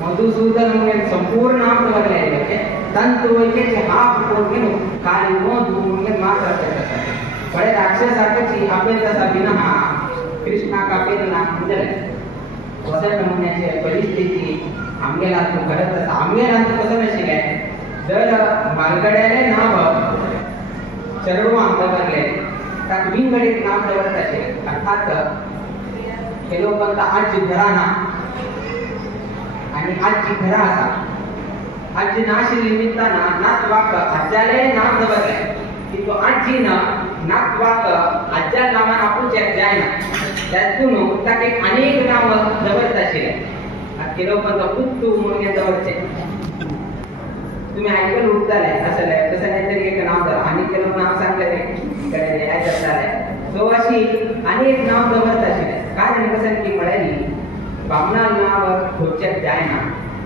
मधुसूदन मुळे संपूर्ण नाम लगले तंतु वैके हाफ कोण खाली मोदू मुळे मात्र त्याचा बड़े राक्षस आके आपे तसा बिना कृष्णा का पेरना म्हणजे वसर नमुन्याची परिस्थिती आमगेला तो करत तसा आमगेला तो कसं नशी काय जर मालगड्याने नाव चरडू आमदा करले तर विंगडीत नाव ठेवत असेल अर्थात हे लोकांचा आजी घराना आणि आजी घरा असा आजी नाशी निमित्ताना नात वाक आज्याले नाव दबरले की तो आजी ना नात वाक आज्या नामान आपण चेक जाय ना त्यातून ताके अनेक नाव दबरत असेल के लोकांचा कुत्तू म्हणून दबरते तुम्ही ऐकलं उठताले असं नाही तसं नाहीतरी एक नाव दर आणि के लोक नाव सांगले कडे ऐकत झाले सो अशी अनेक नाव दबरत असेल कारण कसं की म्हणाली बामना नाव खोच्यात जाय ना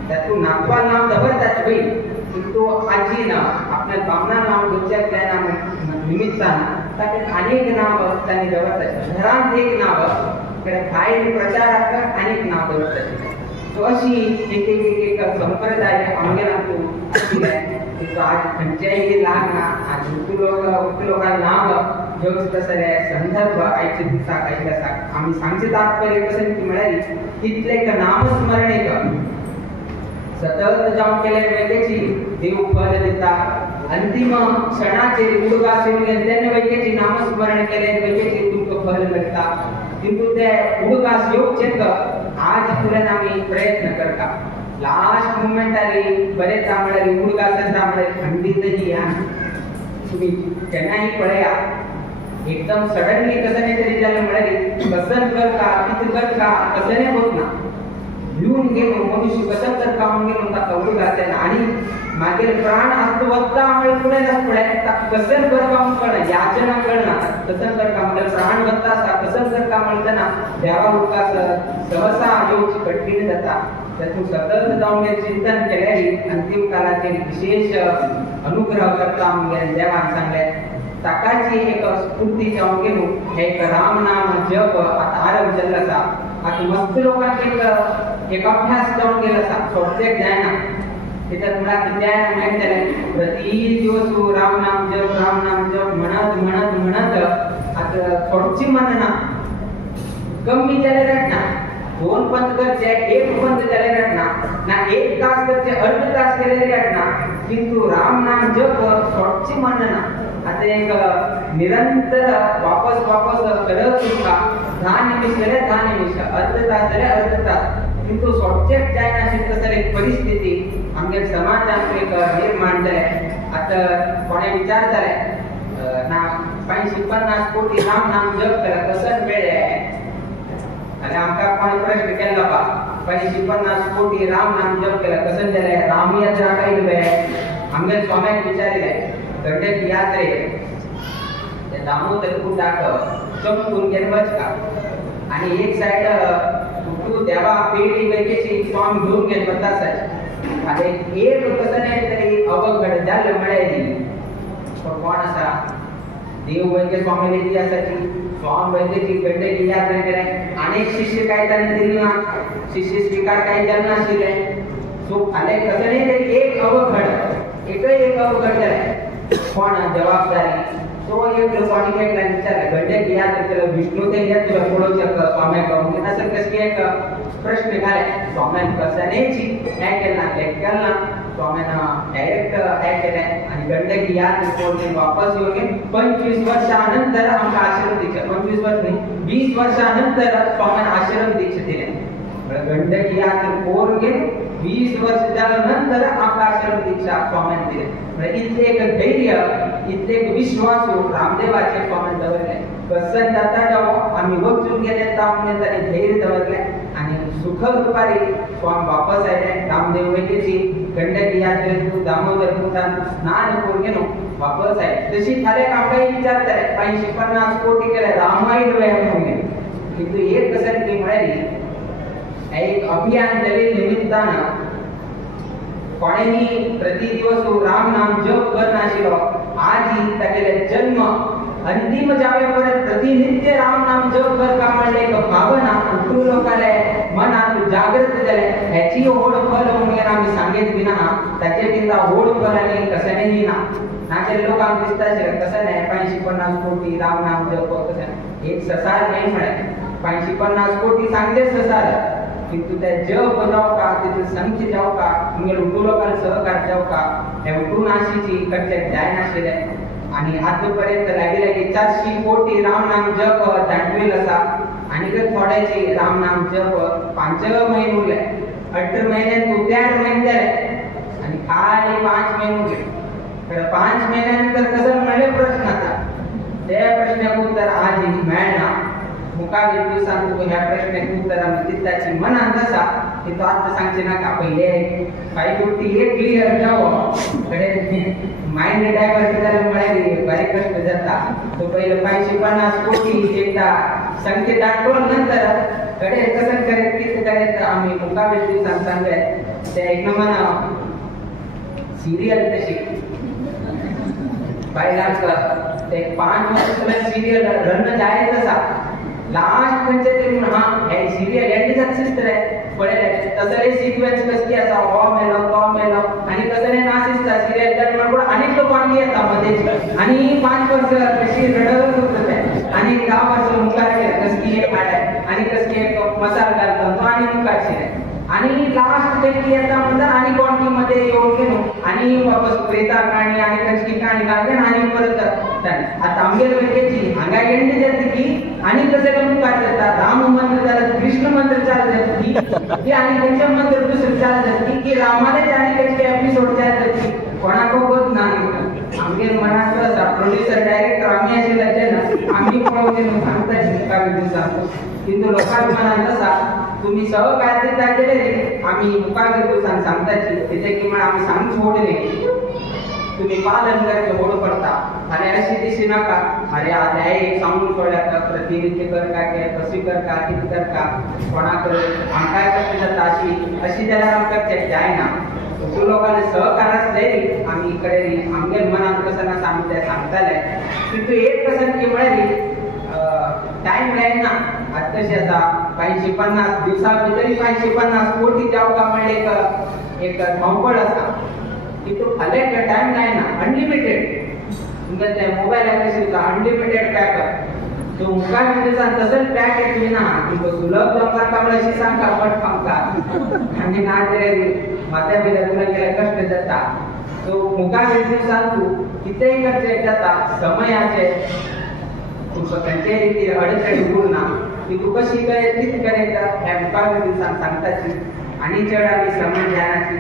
त्यातून नातवा नाव दबरतात बाई तो आजी ना आपल्या बामना नाव खोच्यात जाय ना निमित्तानं त्यात अनेक नाव त्यांनी दबरतात घरात एक नाव कडे बाहेर प्रचारात अनेक नाव दबरतात तो अशी एक एक एक एक संप्रदाय आमगेला तो तो आज खंचाई लागना आज लोकांना नाव जोच तसले संदर्भ आयचे दिसा ऐकला साक आम्ही सांगचे तात्पर्य कसं की मिळाली तिथले एक नामस्मरण एक सतत जाऊन केले वेगेची देव फल देता अंतिम क्षणाचे उडगा सेवले त्यांनी वेगेची नामस्मरण केले वेगेची तुमक फल मिळता किंतु ते उडगा योग चेक आज पुरण आम्ही प्रयत्न करता लास्ट मोमेंट आली बरेच आम्हाला उडगा संत आम्हाला खंडितही या तुम्ही त्यांनाही पळया एकदम सडनली कसं नाही तरी त्याला मिळाली कसं कर का किती कर का कसं नाही होत ना लिहून गेलो मनुष्य कसं कर का म्हणून गेलो का उडगा त्याला आणि मागील प्राण आत्मवत्ता आम्हाला पुण्यालाच पडायला कसं कर का म्हणून कळणं याचना कळणं कसं कर का म्हणजे प्राण वत्ता असा कसं कर का म्हणताना देवा उडका सहसा योगची कठीण जाता त्यातून सतत जाऊन चिंतन केल्याने अंतिम कालाचे विशेष अनुग्रह करता म्हणजे देवान सांगले ताकाची एक स्फूर्ती जाऊन गेलो एक राम नाम जप आता आरंभ झाला असा आता मस्त लोकांचे एक अभ्यास जाऊन गेला असा सब्जेक्ट जाय ना त्याच्यात मला ज्ञान माहिती आहे प्रति दिवस राम नाम जप म्हणत म्हणत म्हणत आता थोडची म्हणना कमी झाले ना दोन पंथ करते एक पंथ झाले ना एक तास करते अर्ध तास केलेले ना किंतु राम नाम जप थोडची म्हणना आता एक निरंतर वापस करत तुमका 10 निमिष अर्ध तास झाले अर्ध तास किंतु सब्जेक्ट जाय ना तसं एक परिस्थिती आमच्या समाजात एक निर्माण झाले आता कोणी विचार झालाय ना 50 कोटी राम नाम जप करा कसं वेळ आहे आणि आमका कोणी प्रश्न केला बा 50 कोटी राम नाम जप केला कसं झालंय राम यात्रा काही वेळ आमच्या स्वाम्यात विचारले गड्डे यात्रे ते दामोदर कुंडाक चमकून गेलवच का आणि एक साइड तू देवा पेढी वेगेची स्वामी घेऊन गेल बतासाच आणि एक कसं नाही तरी अवघड झालं मिळाली कोण असा देव वैद्य स्वामी लेती असाची स्वामी वैद्यची गड्डेची यात्रा केली अनेक शिष्य काय त्यांनी दिली ना शिष्य स्वीकार काही त्यांना शिले सो आले कसं नाही तरी एक अवघड झालंय कोण जबाबदारी तो एक लोकांनी काय विचारलं गड्डे यात्रा केलं विष्णू ते या तुला बोलू शकतो स्वामी करून असं कसं एक प्रश्न घालाय स्वामी कसं नेची काय केलं स्वामींना डायरेक्ट काय केलंय आणि गड्डे यात्रा कोण वापस येऊन 25 वर्षानंतर आमचा आश्रम दीक्षा 25 वर्ष नाही 20 वर्षानंतर स्वामींना आश्रम दीक्षा दिले गड्डे यात्रा कोण गेले 20 वर्ष झाल्यानंतर आमचा आश्रम दीक्षा स्वामींना दिले म्हणजे इथले एक धैर्य इथले एक विश्वास रामदेवाचे स्वामी दवरले कसं जाता जाऊ आम्ही वचून गेले तर त्यांनी धैर्य दवरले आणि सुखद दुपारी स्वामी वापस आले रामदेव वेगेची गंडकी यात्रेतून दामोदर कुंडात स्नान करून गेलो वापस आहे तशी खाले काही विचारताय 50 कोटी केले रामायण वेळ म्हणून किंतु एक कसं की मिळाली एक अभियान झाले निमित्तानं कोणी प्रति दिवस राम नाम जप करनाशिलो आजी ताकेले जन्म अंतिम जावेपर्यंत प्रतिनित्य राम नाम जप कर का म्हणले एक भावना तू लोकाले मनात तू जागृत झाले ह्याची ओढ फल म्हणून आम्ही सांगेत बिना त्याचे तिला ओढ फल आणि कसं नाही ना नाचे लोक आम दिसतात कसं नाही 550 कोटी राम नाम जप कसं एक ससार नाही म्हणत 550 कोटी सांगते ससार किंतु त्या जप जाऊ का तिथे संख्य जाऊ का तुम्ही उठू लोकांना सहकार जाऊ का त्या उठून आशीची इकडच्या जाय नाशिले आणि आजपर्यंत लागेल 400 कोटी राम नाम जप दांडवेल असा आणि थोड्याचे राम नाम जप 5 महिने उरले 18 महिन्यात 3 महिने झाले आणि खाली 5 महिने उरले तर 5 महिन्यानंतर कसं मिळेल प्रश्न आता त्या प्रश्नाचं उत्तर आज मिळणार मुकावे दिवसांत तू ह्या प्रश्नाचं उत्तर आम्ही चित्ताची मनात तसा की तो आता सांगते ना का पहिले काही गोष्टी हे क्लिअर जावं कडे माइंड डायव्हर्ट करायला मिळाली बरे कष्ट जाता तो पहिले 550 कोटी एकदा संख्येत दाखवून नंतर कडे कसं करत किती करत आम्ही मुकावे दिवसांत सांगूया त्या एक नंबर सिरियल तशी पहिला ते 5 वर्ष सिरियल रन जाए तसा लास्ट म्हणजे ते हां हे सिरियल एंडच सिस्टर आहे पडेल तसले सिक्वेन्स कसली असा तो मेलो आणि तसले नासिस्ता सिरियल तर मग अनेक लोक आणली येतात मध्ये आणि 5 वर्ष कशी रडत होते आणि 10 वर्ष मुखाचे कसली एक आणि कसली एक मसाला घालतो तो आणि मुखाचे आणि लास्ट पैकी येता म्हणजे आणि कोणती मध्ये येऊन गेलो आणि वापस प्रेता कहाणी आणि कचकी कहाणी लागेल आणि परत आता आमगेल वेळेची हांगा एंड जाते की आणि कसं करून काढतात राम मंत्र चालत कृष्ण मंत्र चालत की आणि त्यांच्या मंत्र दुसरं चालत की रामाने आणि त्याचे एपिसोड चालत की कोणाको होत नाही आमगेल मनात प्रोड्युसर डायरेक्टर आम्ही असे लागले ना आम्ही पण सांगता का सांगतो किंतु लोकांच्या मनात तसा तुम्ही सहकार्य केले आम्ही मुकावे दिवसांत सांगताची त्याचे किमान आम्ही सांग सोडले तुम्ही पालन करते ओढ पडता आणि अशी दिशी नका अरे आता एक सांगून सोडल्या का प्रतिनिधी कर का कशी कर का किती कर का कोणाकडे काय करते जाता अशी त्याला करते आहे ना तू लोकांना सहकारच नाही आम्ही इकडे आमगे मनात कसं ना सांगताय किंतु एक कसं की मिळाली टाइम राहील ना अत्यशा 550 दिवसाभितरी 550 कोटी जाऊ का म्हणजे एक धावपळ असा की तो खाली टाइम नाही ना अनलिमिटेड तुमच्या त्या मोबाईल ऍप्लिकेशनचा अनलिमिटेड पॅक आहे तो मुकाय म्हणजे तसंच पॅक आहे तुम्ही ना तो सुलभ जमला का मला सांगा पट सांगता आणि ना तरी माता पिता तुला गेला कष्ट जाता तो मुकाय दिवसांतू कितीही खर्च जाता समयाचे त्यांच्या रीती अडचणी पूर्ण की तू कशी करेल तीच करेल ह्या मुकावे दिवसांत सांगताची आणि चढ आम्ही समज ध्यानाची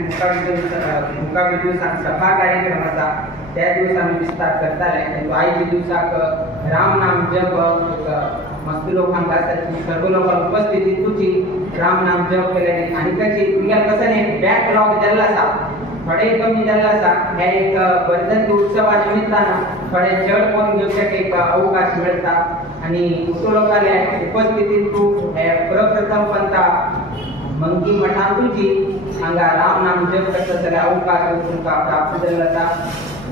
मुकावे दिवसांत सभा कार्यक्रमाचा त्या दिवसांनी विस्तार करताले आईच्या दिवसाक राम नाम जप मस्त लोकांना सर्व लोकांना उपस्थिती तुझी राम नाम जप केल्याने आणि कशी तुम्हाला कसं नाही बॅकलॉग झाला असा थोडे कमी झाला असा ह्या एक वर्धंती उत्सवा निमित्तानं थोडे जड कोण घेऊ शके एक अवकाश मिळतात आणि कुठं लोकांना उपस्थितीत तू प्रप्रथम पंथा मंगी मठान तुझी सांगा राम नाम जप करता सगळ्या अवकाश तुमका प्राप्त झाला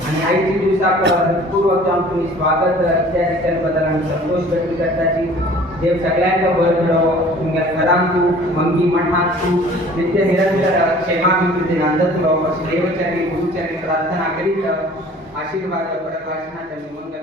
आणि आईची दिवसाक पूर्वक जाऊन तुम्ही स्वागत इत्यादी बद्दल आम्ही संतोष व्यक्त करताची देव सगळ्यांना भर घडो तुमच्या घरांत तू मंगी मठात तू नित्य निरंतर क्षेमाभिवृद्धी नांदत राहो अशी देवचरणी गुरुचरणी प्रार्थना करीत आशीर्वाद प्रकाशनात मंगल